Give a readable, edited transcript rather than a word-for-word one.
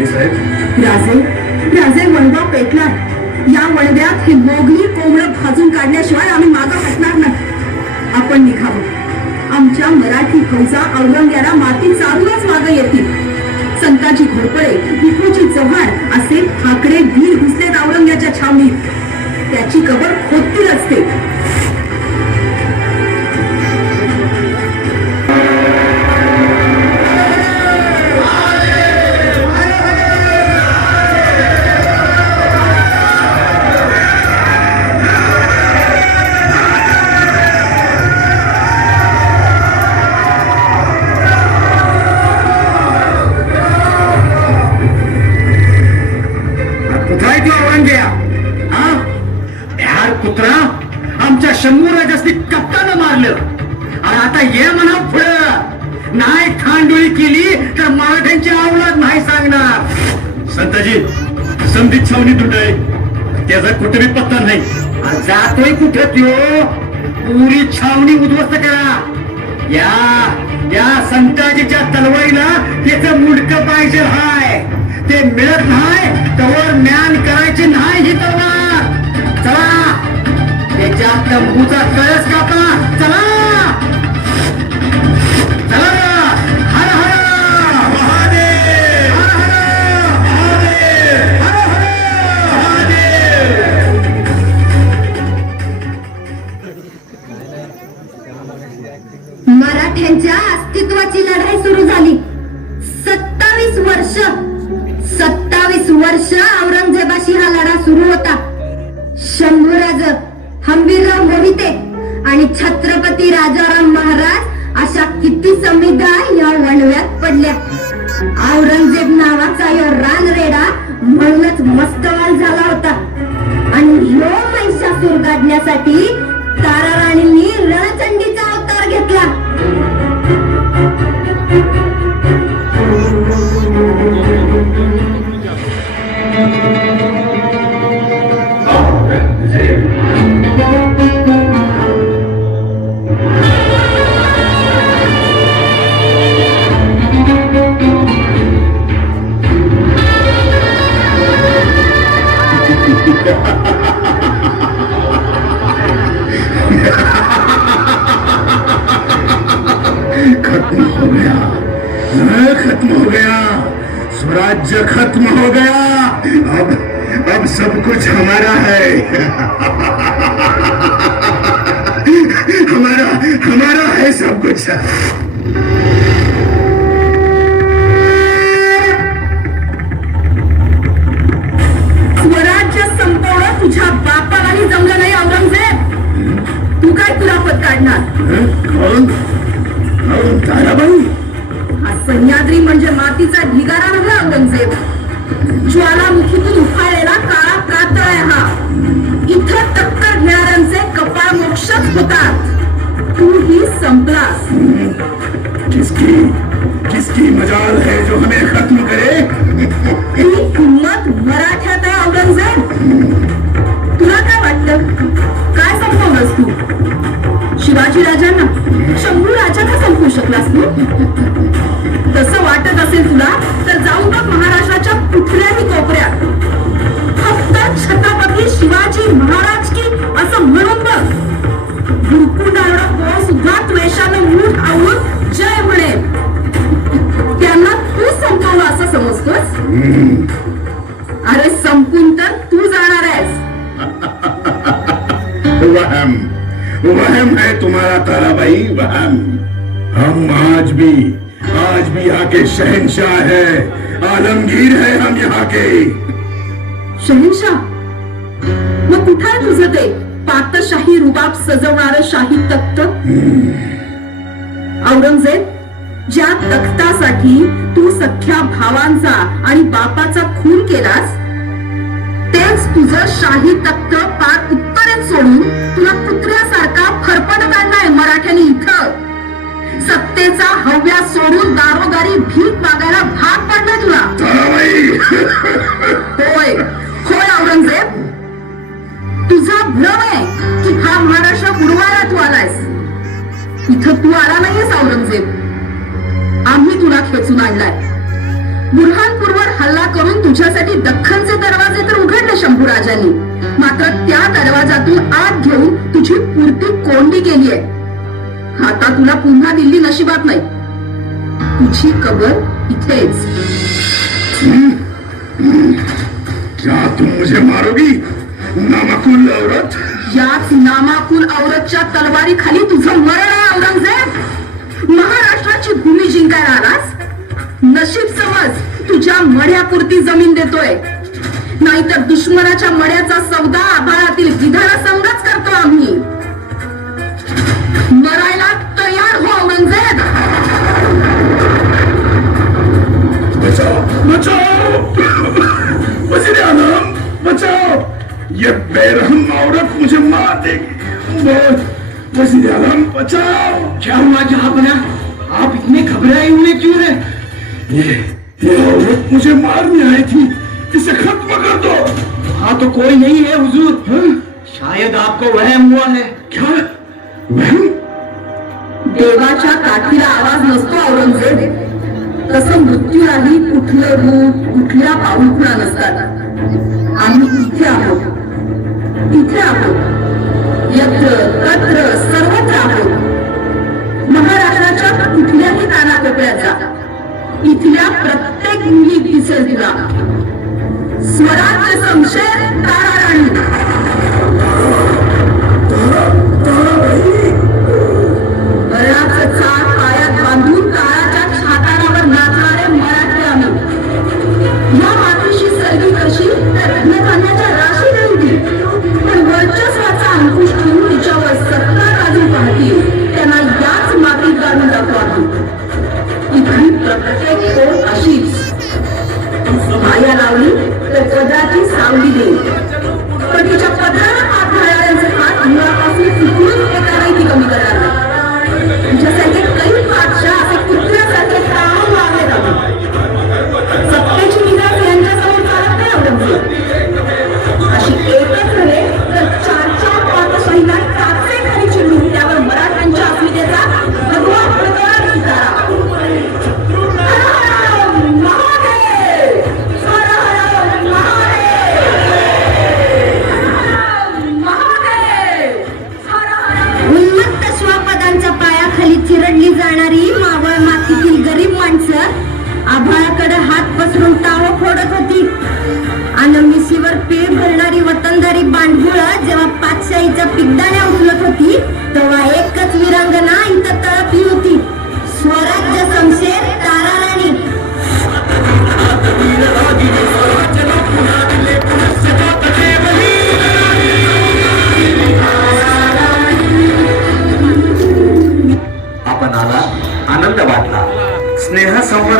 राणीसाहेब, राजे वणवा पेटला. या वणव्यात ही मोगली कोंबडं भाजून काढल्याशिवाय आम्ही मागं हटणार नाही. आपण निघावं. आमच्या मराठी फौजा औरंग्याला माती चालूनच मागं येतील. संताजी घोरपडे, विठूजी चव्हाण असे ठाकरे वीर घुसलेत औरंग्याच्या छावणीत. त्याची कबर खोदतील असते. आमच्या शंभूराजासनी कप्तानं मारलं आणि आता ये म्हणा पुढं. नाही खांडोळी केली तर मराठ्यांची अवलाद नाही सांगणार. संताजी, समधीत छावणी तुट आहे, त्याचा कुठेही पत्ता नाही. जातोय कुठं त्यो? पुरी छावणी उद्ध्वस्त करा. या संताजीच्या तलवारीला त्याचं मुंडकं पाहिजे हाय. ते मिळत नाही तवर ज्ञान करायची नाही ही तलवार. चला, त्याच्या तंबूचा कळस कापा. चला चला. हर हर महादेव, हर हर महादेव, हर हर महादेव. मराठ्यांच्या अस्तित्वाची लढाई सुरू झाली. 27 वर्ष औरंगजेबाशी हा लढा सुरू होता. शंभूराज, हंबीरराव मोहिते आणि छत्रपती राजाराम महाराज अशा किती संविधा या वणव्यात पडल्या. औरंगजेब नावाचा या रानरेडा म्हणूनच मस्तवाल झाला होता. आणि ह्यो महिषासूर काढण्यासाठी ताराराणींनी रणचंडीचा अवतार घेतला. खत्म हो गया, स्वराज्य खत्म हो गया. अब सब कुछ हमारा है. हमारा है सब कुछ. स्वराज्य संपवणं तुझ्या बापालाही जमलं नाही औरंगजेब. तू काय कुरापत काढणार? ताराबाई, हा सह्याद्री म्हणजे मातीचा ढिगारा नव्हे औरंगजेब. ज्वालामुखीतून उफाळलेला काळा कातळ आहे हा. इथं टक्कर घेणाऱ्यांचे कपाळ मोक्षच होतात. तूही संपलास. किसकी मजाल है जो हमें खत्म करे? ही हिम्मत मराठ्यात आहे औरंगजेब. तुला काय वाटतं? काय संपवलंस तू? शिवाजी राजांना, शंभू राजांना संपवू शकलास तू? तसं वाटत असेल तुला तर जाऊन बघ महाराष्ट्राच्या कुठल्याही कोपऱ्यात. फक्त छत्रपती शिवाजी महाराज की असं म्हणून बघ. गुरुकुंडाला कोण सुद्धा त्वेषानं मूठ आवून जय म्हणेल. त्यांना तू संपवलं असं समजतोस? अरे संपून तर तू जाणार आहेस. वहम है तुम्हारा ताराबाई, वहम. हम आज भी यहाँ के शहंशाह है, आलमगीर है हम यहाँ के. शहंशाह? मग कुठं आहे तुझं ते पातशाही रुबाब सजवणारं शाही तख्त? औरंगजेब, ज्या तख्तासाठी तू सख्या भावांचा आणि बापाचा खून केलास, तेच तुझं शाही तख्त पार उत्तरेत सोडून तुला कुत्र्यासारखा फरफटत आणलाय मराठ्यांनी इथं. सत्तेचा हव्या सोडून दारोदारी भीक मागायला भाग पडलाय तुला. होय होय औरंगजेब, तुझा भ्रम आहे की हा महाराष्ट्र बुडवायला तू आलायस. इथं तू आला नाहीयेस औरंगजेब. आम्ही तुला खेचून आणलाय. बुरहानपूरवर हल्ला राजांनी, मात्र त्या दरवाजातून आत घेऊन तुझी पुरती कोंडी केली आहे. आता तुला पुन्हा दिल्ली नशिबात नाही. तुझी कबर इथेच. क्या तुम मुझे मारोगी नामाकुल औरत? याच नामाकुल औरतच्या तलवारी खाली तुझं मरण आहे औरंगजेब. महाराष्ट्राची भूमी जिंकायला आलास. नशीब समज तुझ्या मढ्यापुरती जमीन देतोय, नाहीतर दुश्मनाच्या मढ्याचा सौदा आभाळातील गिधाडा संघच करतो आम्ही. मरायला तयार हो औरंगजेब. बचाओ बचाओ वज़ीर आज़म बचाओ, ये बेरहम औरत मुझे मार देगी. वज़ीर आज़म बचाओ. क्या हुआ जहांपना? आप इतने घबराए हुए क्यों हैं? ये औरत मुझे मारने आई थी, इसे खत्म कर दो. वहाँ तो कोई नहीं है हुजूर. शायद आपको वहम हुआ है. क्या वहम? देवाच्या काठीला आवाज नसतो औरंगजेब. तसं मृत्यूलाही कुठलं रूप कुठल्या पाऊलखुणा नसतात. आम्ही इथे आहोत, तिथे आहोत, यत्र तत्र सर्वत्र आहोत. महाराष्ट्राच्या कुठल्याही कानाकोपऱ्यात जा, इथल्या प्रत्येक मुली दिसेल तुला. स्वराज्य संशय तारा राणी. बळाचं चाक पायात बांधून काळाच्या छातारावर नाचणारे मराठी आम्ही. या मातीशी सर्गी कशी तर रत्नधान्याच्या राशी देऊन, पण वर्चस्वाचा अंकुश ठेवून तिच्यावर सत्ता गाजून पाहतील त्यांना याच मातीत गाडून टाकू आम्ही. इथली प्रत्येक ओळ अशीच. माया लावली तर पदराची सावली देईल, पण तिच्या पदराला हात घालणाऱ्यांचे हात मुळापासून चुकून एकालाही ती कमी करणार नाही. तुझ्यासारखे काही बादशाह असे कुत्र्यासारखे काम मागले आम्ही. सत्तेची मिजाज यांच्यासमोर चालत नाही औरंगजेब. अशी एकच नव्हे तर 4-4 पातशाहीला टाचे खाली चिडून त्यावर मराठ्यांच्या अस्मितेचा भगवा फडकवणारा सुतारा. उन्मत्त श्वापदांच्या पायाखाली चिरडली जाणारी मावळ मातीतील गरीब माणसं आभाळाकडे हात पसरून टाळं फोडत होती. आणि मिशीवर पेय भरणारी वतनदारी बांडगुळं जेव्हा पातशाहीच्या पिगदाण्या उचलत होती, तेव्हा एकच विरांगना इथं तळपली होती. स्वराज्य संशय तारा राणी. आपण आला, आनंद वाटला. स्नेह संवर्धन